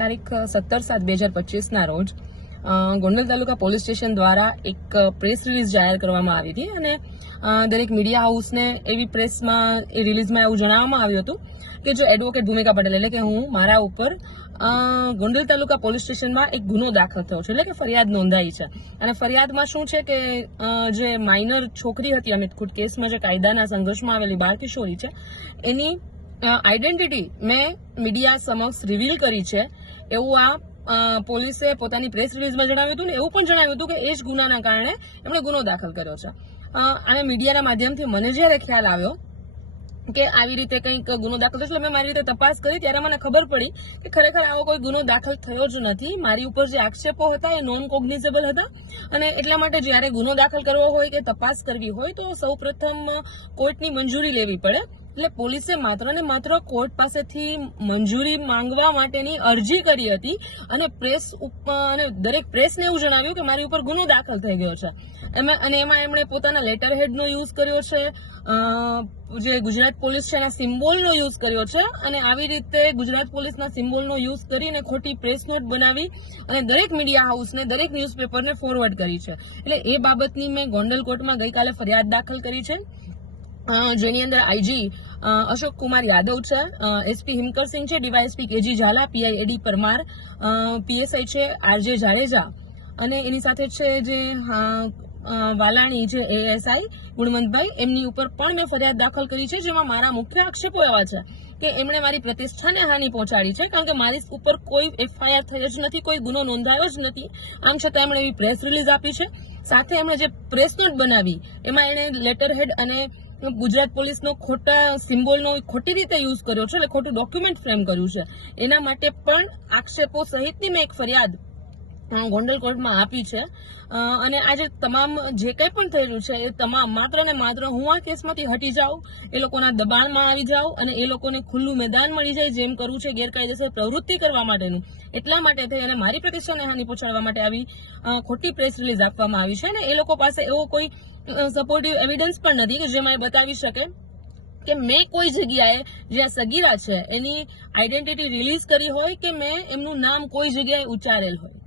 તારીખ 17/7/2025 રોજ ગોંડલ તાલુકા police station દ્વારા એક પ્રેસ રિલીઝ જાહેર કરવામાં આવી હતી અને દરેક મીડિયા હાઉસને એવી પ્રેસમાં એ રિલીઝમાં એવું જણાવવામાં આવ્યું હતું કે જો એડવોકેટ ભૂમિકા પટેલ એટલે કે હું મારા ઉપર ગોંડલ તાલુકા પોલીસ સ્ટેશનમાં એક ગુનો દાખલ થયો છે, એટલે કે ફરિયાદ નોંધાઈ છે. અને ફરિયાદમાં શું છે કે જે માઇનર છોકરી હતી અમિત ખૂટ કેસમાં જે કાયદાના સંઘર્ષમાં આવેલી બાળ કિશોરી છે એની આઈડેન્ટિટી મેં મીડિયા સમક્ષ રિવીલ કરી છે એવું આ પોલીસે પોતાની પ્રેસ રિલીઝમાં જણાવ્યું હતું ને એવું પણ જણાવ્યું હતું કે એ જ ગુનાના કારણે એમણે ગુનો દાખલ કર્યો છે. અને મીડિયાના માધ્યમથી મને જ્યારે ખ્યાલ આવ્યો કે આવી રીતે કંઈક ગુનો દાખલ થયો, મેં મારી રીતે તપાસ કરી ત્યારે મને ખબર પડી કે ખરેખર આવો કોઈ ગુનો દાખલ થયો જ નથી. મારી ઉપર જે આક્ષેપો હતા એ નોન કોગ્નિઝેબલ હતા અને એટલા માટે જ્યારે ગુનો દાખલ કરવો હોય કે તપાસ કરવી હોય તો સૌપ્રથમ કોર્ટની મંજૂરી લેવી પડે. એટલે પોલીસે માત્ર ને માત્ર કોર્ટ પાસેથી મંજૂરી માંગવા માટેની અરજી કરી હતી અને દરેક પ્રેસને એવું જણાવ્યું કે મારી ઉપર ગુનો દાખલ થઈ ગયો છે. અને એમાં એમણે પોતાના લેટર હેડનો યુઝ કર્યો છે, જે ગુજરાત પોલીસ છે એના સિમ્બોલનો યુઝ કર્યો છે અને આવી રીતે ગુજરાત પોલીસના સિમ્બોલનો યુઝ કરીને ખોટી પ્રેસ નોટ બનાવી અને દરેક મીડિયા હાઉસને દરેક ન્યૂઝપેપરને ફોરવર્ડ કરી છે. એટલે એ બાબતની મેં ગોંડલ કોર્ટમાં ગઈકાલે ફરિયાદ દાખલ કરી છે, જેની અંદર આઈજી અશોક કુમાર યાદવ છે, એસપી હિમકરસિંહ છે, ડીવાયએસપી કેજી ઝાલા, પીઆઈ એડી પરમાર, પીએસઆઈ છે આરજે જાડેજા અને એની સાથે છે જે વાલાણી છે એએસઆઈ ગુણવંતભાઈ, એમની ઉપર પણ મેં ફરિયાદ દાખલ કરી છે. જેમાં મારા મુખ્ય આક્ષેપો એવા છે કે એમણે મારી પ્રતિષ્ઠાને હાનિ પહોંચાડી છે, કારણ કે મારી ઉપર કોઈ એફઆઈઆર થઈ જ નથી, કોઈ ગુનો નોંધાયો જ નથી. આમ છતાં એમણે એવી પ્રેસ રિલીઝ આપી છે. સાથે એમણે જે પ્રેસ નોટ બનાવી એમાં એણે લેટર હેડ અને ગુજરાત પોલીસનો ખોટા સિમ્બોલનો ખોટી રીતે યુઝ કર્યો છે, એટલે ખોટું ડોક્યુમેન્ટ ફ્રેમ કર્યું છે. એના માટે પણ આક્ષેપો સહિતની મેં એક ફરિયાદ ગોંડલ કોર્ટમાં આપી છે. અને આજે તમામ જે કંઈ પણ થયેલું છે એ તમામ માત્ર ને માત્ર હું આ કેસમાંથી હટી જાઉં, એ લોકોના દબાણમાં આવી જાઉં અને એ લોકોને ખુલ્લું મેદાન મળી જાય જેમ કરવું છે ગેરકાયદેસર પ્રવૃત્તિ કરવા માટેનું, એટલા માટે થઈ અને મારી પ્રતિષ્ઠાને હાનિ પહોંચાડવા માટે આવી ખોટી પ્રેસ રિલીઝ આપવામાં આવી છે. અને એ લોકો પાસે એવો કોઈ સપોર્ટિવ એવિડન્સ પણ નથી કે જેમાં એ બતાવી શકે કે મેં કોઈ જગ્યાએ જ્યાં સગીરા છે એની આઈડેન્ટિટી રિલીઝ કરી હોય કે મેં એમનું નામ કોઈ જગ્યાએ ઉચ્ચારેલ હોય.